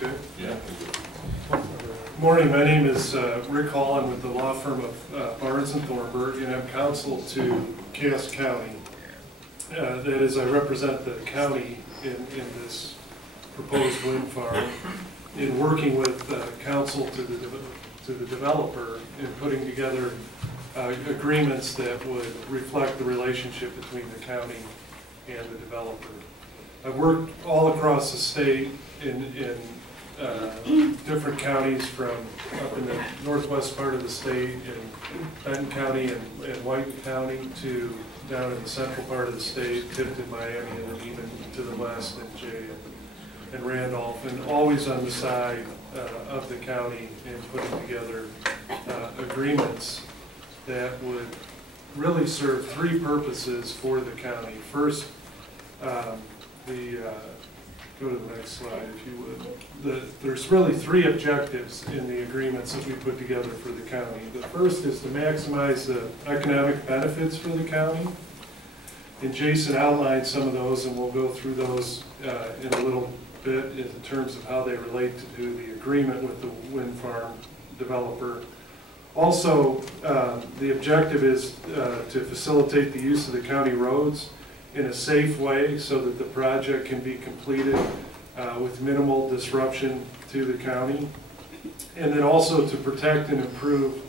Okay. Yeah. Morning, my name is Rick Hall. I'm with the law firm of Barnes and Thornburg, and I'm counsel to Cass County. That is, I represent the county in this proposed wind farm in working with counsel to the developer in putting together agreements that would reflect the relationship between the county and the developer. I've worked all across the state in different counties, from up in the northwest part of the state in Benton County and White County to down in the central part of the state, tipped in Miami, and even to the west in Jay and Randolph, and always on the side of the county in putting together agreements that would really serve three purposes for the county. First, go to the next slide if you would. There's really three objectives in the agreements that we put together for the county. The first is to maximize the economic benefits for the county. And Jason outlined some of those, and we'll go through those in a little bit in terms of how they relate to the agreement with the wind farm developer. Also, the objective is to facilitate the use of the county roads in a safe way so that the project can be completed with minimal disruption to the county, and then also to protect and improve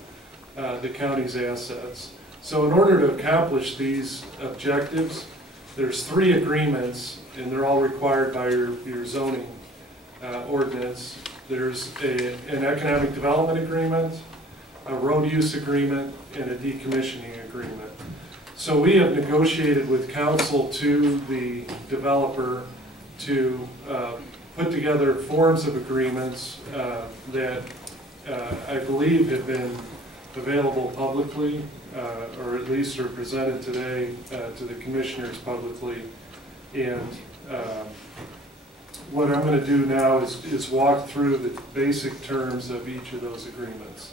the county's assets. So in order to accomplish these objectives, there's three agreements, and they're all required by your zoning ordinance. There's an economic development agreement, a road use agreement, and a decommissioning agreement. So we have negotiated with counsel to the developer to put together forms of agreements that I believe have been available publicly, or at least are presented today to the commissioners publicly. And what I'm going to do now is walk through the basic terms of each of those agreements.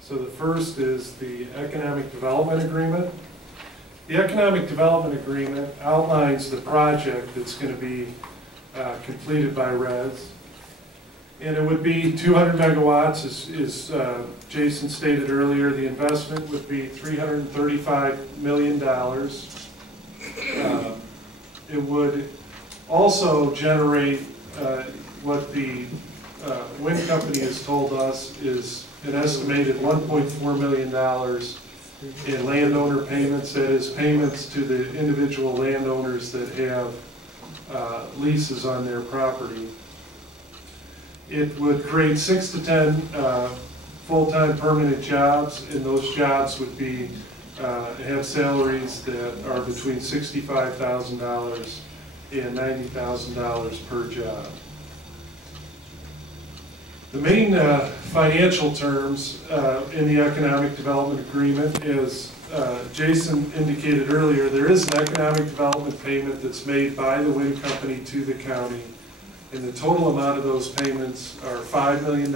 So the first is the economic development agreement. The economic development agreement outlines the project that's going to be completed by RES. And it would be 200 megawatts, as Jason stated earlier. The investment would be $335 million. It would also generate what the wind company has told us is an estimated $1.4 million in landowner payments, that is, payments to the individual landowners that have leases on their property. It would create 6 to 10 full-time permanent jobs, and those jobs would be have salaries that are between $65,000 and $90,000 per job. The main financial terms in the economic development agreement, as Jason indicated earlier, there is an economic development payment that's made by the wind company to the county, and the total amount of those payments are $5 million.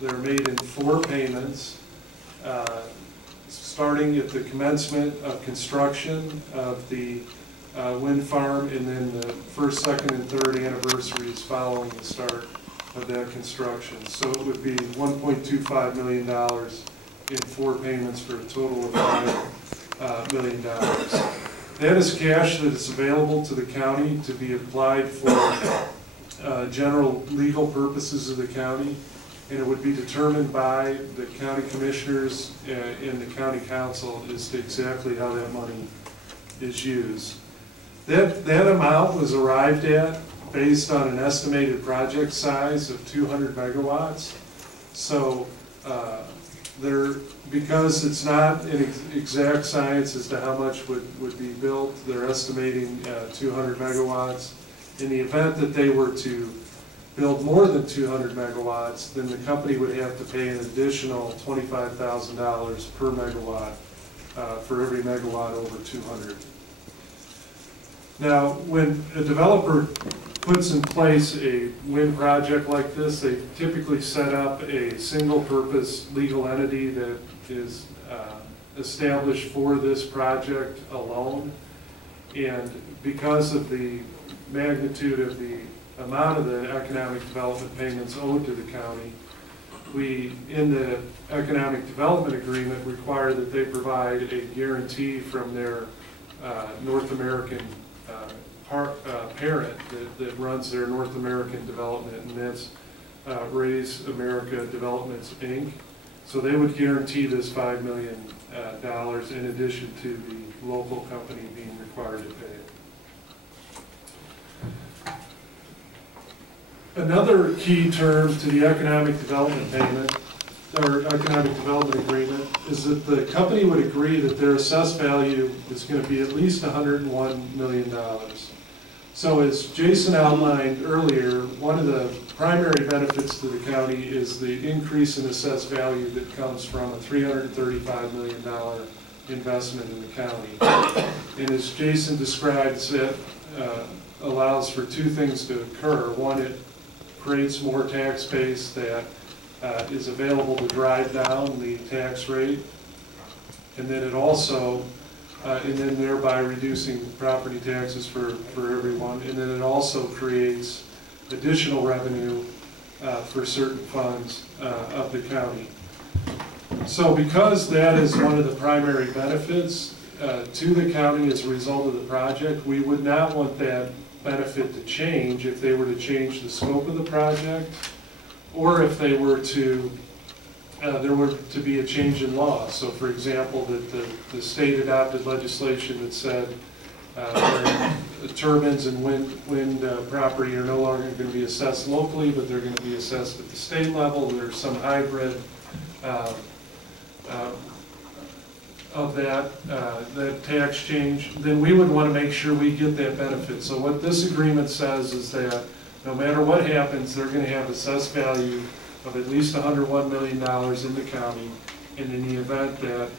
They're made in 4 payments, starting at the commencement of construction of the wind farm, and then the first, second, and third anniversaries following the start of that construction. So it would be $1.25 million in 4 payments for a total of $5 million. That is cash that is available to the county to be applied for general legal purposes of the county, and it would be determined by the county commissioners and the county council as to exactly how that money is used. That amount was arrived at based on an estimated project size of 200 megawatts. So because it's not an exact science as to how much would be built, they're estimating 200 megawatts. In the event that they were to build more than 200 megawatts, then the company would have to pay an additional $25,000 per megawatt for every megawatt over 200. Now, when a developer puts in place a wind project like this, they typically set up a single-purpose legal entity that is established for this project alone. And because of the magnitude of the amount of the economic development payments owed to the county, we, in the economic development agreement, require that they provide a guarantee from their North American parent that runs their North American development, and that's Raise America Developments, Inc. So they would guarantee this $5 million in addition to the local company being required to pay it. Another key term to the economic development payment, or economic development agreement, is that the company would agree that their assessed value is going to be at least $101 million. So as Jason outlined earlier, one of the primary benefits to the county is the increase in assessed value that comes from a $335 million investment in the county. And as Jason describes, it allows for two things to occur. One, it creates more tax base that is available to drive down the tax rate, and then it also, and then thereby reducing property taxes for everyone, and then it also creates additional revenue for certain funds of the county. So because that is one of the primary benefits to the county as a result of the project, we would not want that benefit to change if they were to change the scope of the project, or if they were to, there were to be a change in law. So for example, that the state adopted legislation that said turbines and wind property are no longer going to be assessed locally, but they're going to be assessed at the state level. There's some hybrid of that tax change, then we would want to make sure we get that benefit. So what this agreement says is that no matter what happens, they're going to have assessed value of at least $101 million in the county, and in the event that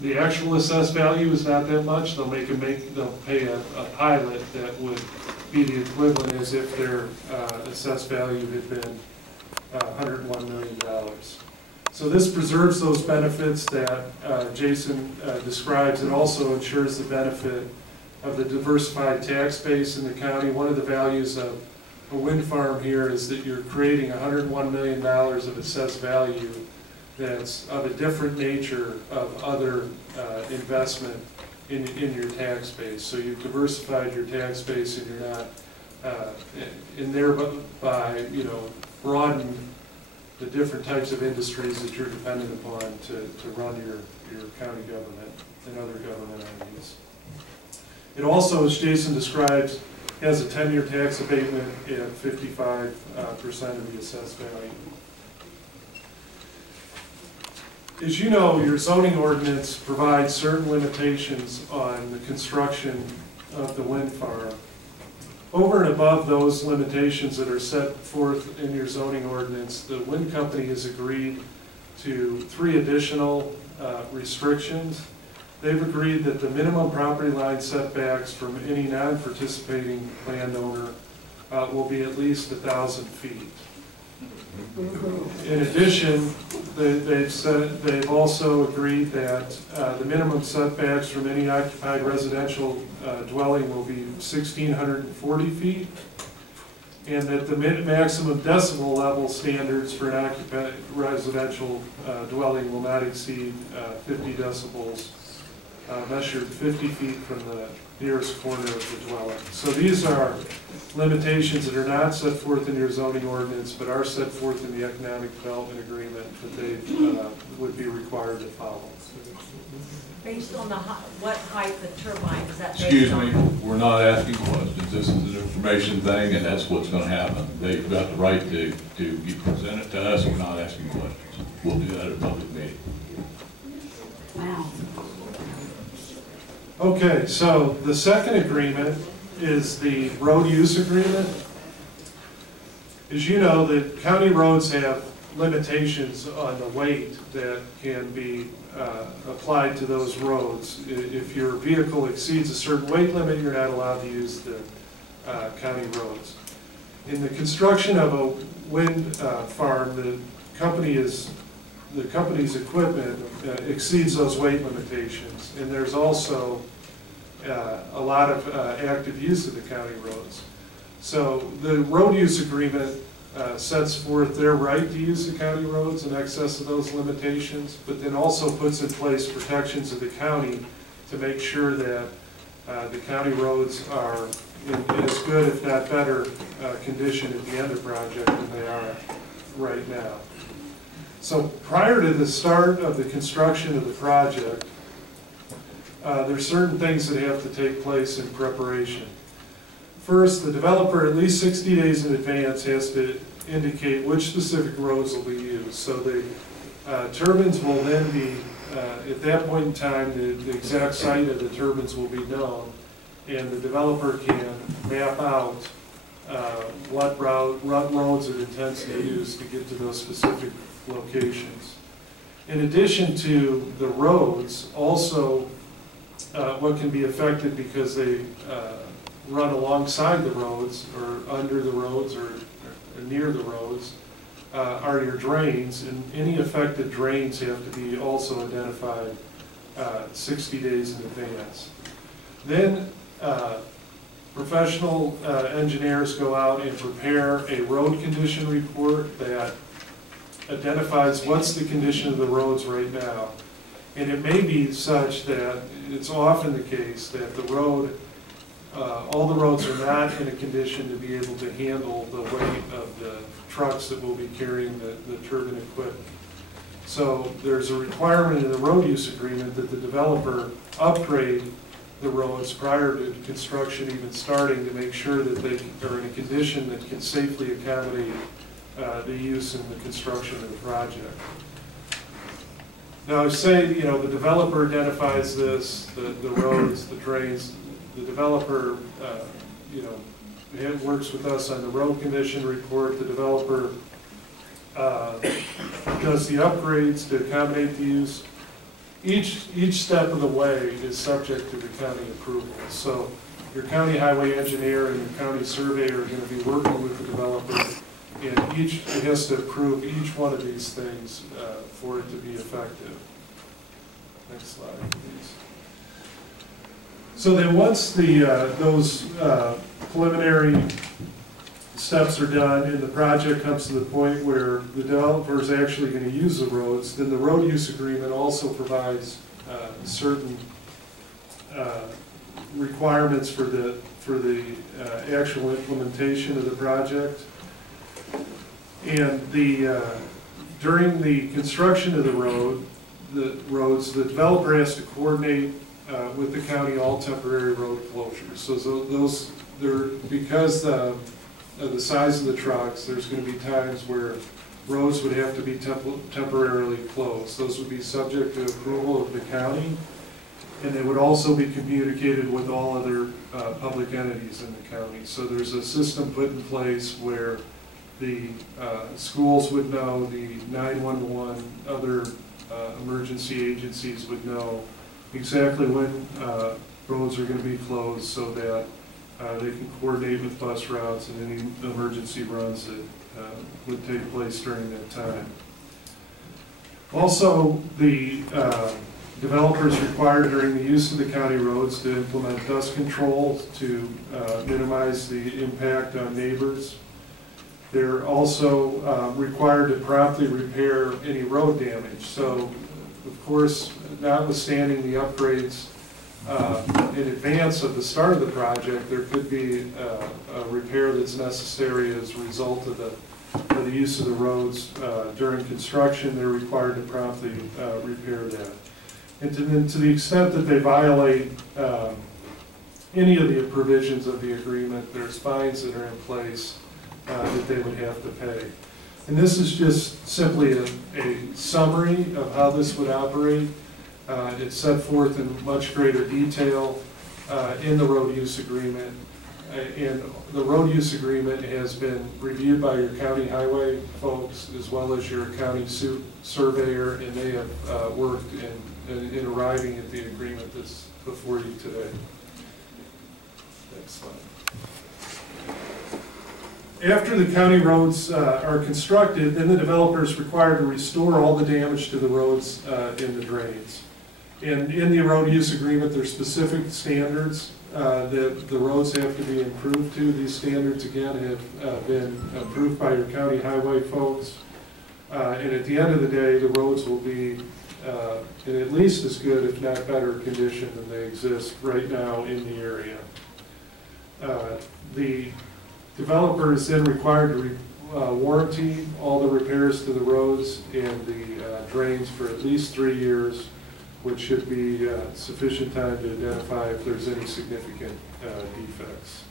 the actual assessed value is not that much, they'll pay a pilot that would be the equivalent as if their assessed value had been $101 million. So this preserves those benefits that Jason describes. It also ensures the benefit of the diversified tax base in the county. One of the values of a wind farm here is that you're creating $101 million of assessed value that's of a different nature of other investment in your tax base. So you've diversified your tax base, and you're not in thereby, you know, broaden the different types of industries that you're dependent upon to run your county government and other government entities. It also, as Jason describes, has a 10-year tax abatement at 55% of the assessed value. As you know, your zoning ordinance provides certain limitations on the construction of the wind farm. Over and above those limitations that are set forth in your zoning ordinance, the wind company has agreed to 3 additional restrictions. They've agreed that the minimum property line setbacks from any non-participating landowner will be at least 1,000 feet. In addition, they've also agreed that the minimum setbacks from any occupied residential dwelling will be 1,640 feet, and that the maximum decibel level standards for an occupied residential dwelling will not exceed 50 decibels, measured 50 feet from the nearest corner of the dwelling. So these are limitations that are not set forth in your zoning ordinance, but are set forth in the economic development agreement that they would be required to follow. Based on what height the turbine is that based Excuse on? me, we're not asking questions. This is an information thing, and that's what's going to happen. They've got the right to present it to us. We're not asking questions. We'll do that at a public meeting. Wow. Okay, so the second agreement is the road use agreement. As you know, the county roads have limitations on the weight that can be applied to those roads. If your vehicle exceeds a certain weight limit, you're not allowed to use the county roads. In the construction of a wind farm, the company's equipment exceeds those weight limitations, and there's also a lot of active use of the county roads. So the road use agreement sets forth their right to use the county roads in excess of those limitations, but then also puts in place protections of the county to make sure that the county roads are in as good, if not better, condition at the end of the project than they are right now. So prior to the start of the construction of the project, there's certain things that have to take place in preparation. First, the developer, at least 60 days in advance, has to indicate which specific roads will be used. So the turbines will then be, at that point in time, the exact site of the turbines will be known, and the developer can map out what roads it intends to use to get to those specific locations. In addition to the roads, also what can be affected because they run alongside the roads or under the roads or near the roads are your drains, and any affected drains have to be also identified 60 days in advance. Then professional engineers go out and prepare a road condition report that identifies what's the condition of the roads right now. And it may be such that it's often the case that the road, all the roads are not in a condition to be able to handle the weight of the trucks that will be carrying the turbine equipment. So there's a requirement in the road use agreement that the developer upgrade the roads prior to construction even starting to make sure that they are in a condition that can safely accommodate the use and the construction of the project. Now, say, you know, the developer identifies this, the roads, the drains, the developer, you know, works with us on the road condition report, the developer does the upgrades to accommodate the use. Each step of the way is subject to the county approval. So your county highway engineer and your county surveyor are going to be working with the developer, and it has to approve each one of these things for it to be effective. Next slide, please. So then once those preliminary steps are done and the project comes to the point where the developer is actually going to use the roads, then the road use agreement also provides certain requirements for the actual implementation of the project. And during the construction of the roads, the developer has to coordinate with the county all temporary road closures. So those, because of the size of the trucks, there's going to be times where roads would have to be temporarily closed. Those would be subject to approval of the county, and they would also be communicated with all other public entities in the county. So there's a system put in place where the schools would know, the 911, other emergency agencies would know exactly when roads are going to be closed so that they can coordinate with bus routes and any emergency runs that would take place during that time. Also, the developer is required during the use of the county roads to implement dust control to minimize the impact on neighbors. They're also required to promptly repair any road damage. So, of course, notwithstanding the upgrades in advance of the start of the project, there could be a repair that's necessary as a result of the use of the roads during construction. They're required to promptly repair that. And to the extent that they violate any of the provisions of the agreement, there's fines that are in place that they would have to pay. And this is just simply a summary of how this would operate. It's set forth in much greater detail in the road use agreement. And the road use agreement has been reviewed by your county highway folks as well as your county surveyor, and they have worked in arriving at the agreement that's before you today. Next slide. After the county roads are constructed, then the developer is required to restore all the damage to the roads in the drains. And in the road use agreement, there's specific standards that the roads have to be improved to. These standards, again, have been approved by your county highway folks. And at the end of the day, the roads will be in at least as good, if not better, condition than they exist right now in the area. The developer is then required to warranty all the repairs to the roads and the drains for at least 3 years, which should be sufficient time to identify if there's any significant defects.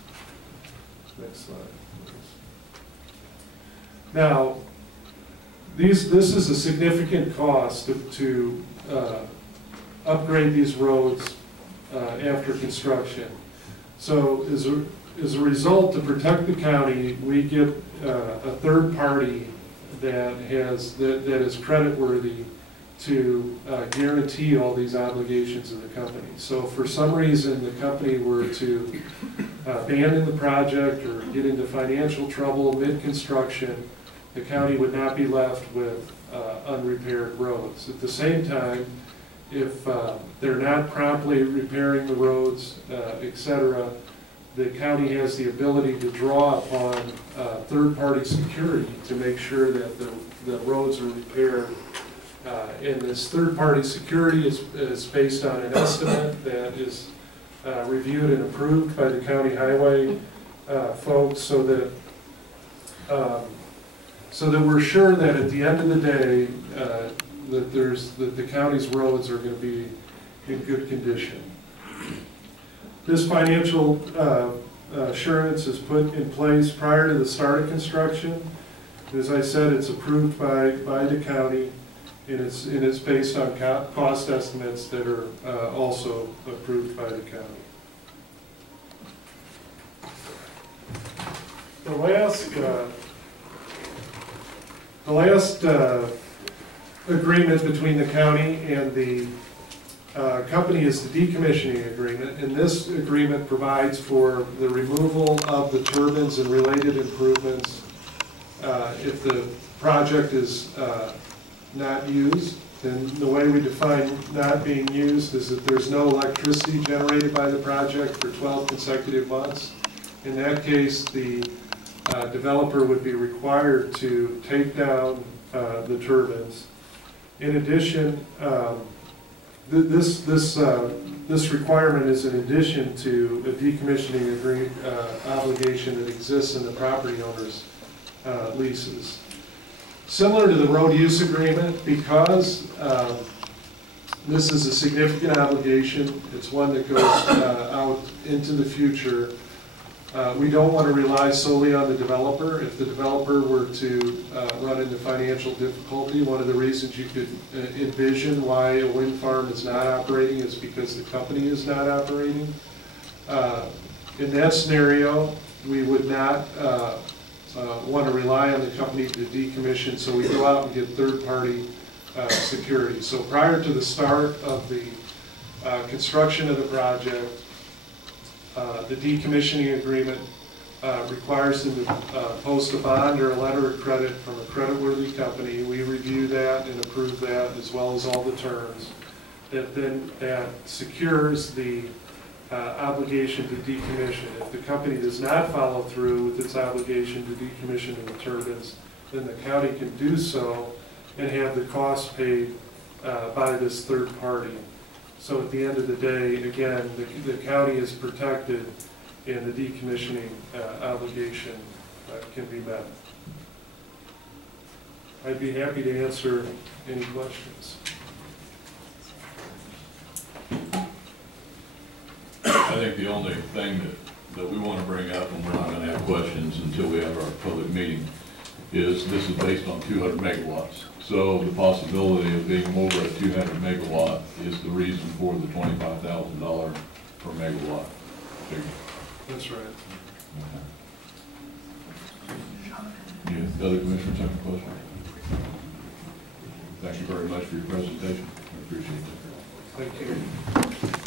Next slide, please. Now, this is a significant cost to upgrade these roads after construction. So as a result, to protect the county, we get a third party that is creditworthy to guarantee all these obligations of the company. So if for some reason the company were to abandon the project or get into financial trouble mid-construction, the county would not be left with unrepaired roads. At the same time, if they're not promptly repairing the roads, etc., the county has the ability to draw upon third-party security to make sure that the roads are repaired. And this third-party security is based on an estimate that is reviewed and approved by the county highway folks, so that we're sure that at the end of the day that the county's roads are going to be in good condition. This financial assurance is put in place prior to the start of construction. As I said, it's approved by the county, and it's based on cost estimates that are also approved by the county. The last agreement between the county and the company is the decommissioning agreement, and this agreement provides for the removal of the turbines and related improvements if the project is not used. And the way we define not being used is that there's no electricity generated by the project for 12 consecutive months. In that case, the developer would be required to take down the turbines. In addition, this requirement is in addition to a decommissioning obligation that exists in the property owner's leases. Similar to the road use agreement, because this is a significant obligation, it's one that goes out into the future. We don't want to rely solely on the developer. If the developer were to run into financial difficulty, one of the reasons you could envision why a wind farm is not operating is because the company is not operating. In that scenario, we would not want to rely on the company to decommission, so we go out and get third-party security. So prior to the start of the construction of the project, the decommissioning agreement requires them to post a bond or a letter of credit from a creditworthy company. We review that and approve that, as well as all the terms. That secures the obligation to decommission. If the company does not follow through with its obligation to decommission the turbines, then the county can do so and have the cost paid by this third party. So at the end of the day, again, the county is protected and the decommissioning obligation can be met. I'd be happy to answer any questions. I think the only thing that we want to bring up, and we're not going to have questions until we have our public meeting, is this is based on 200 megawatts. So the possibility of being over at 200 megawatt is the reason for the $25,000 per megawatt figure. That's right. Okay. Yeah, other commissioners have a question? Thank you very much for your presentation. I appreciate it. Thank you.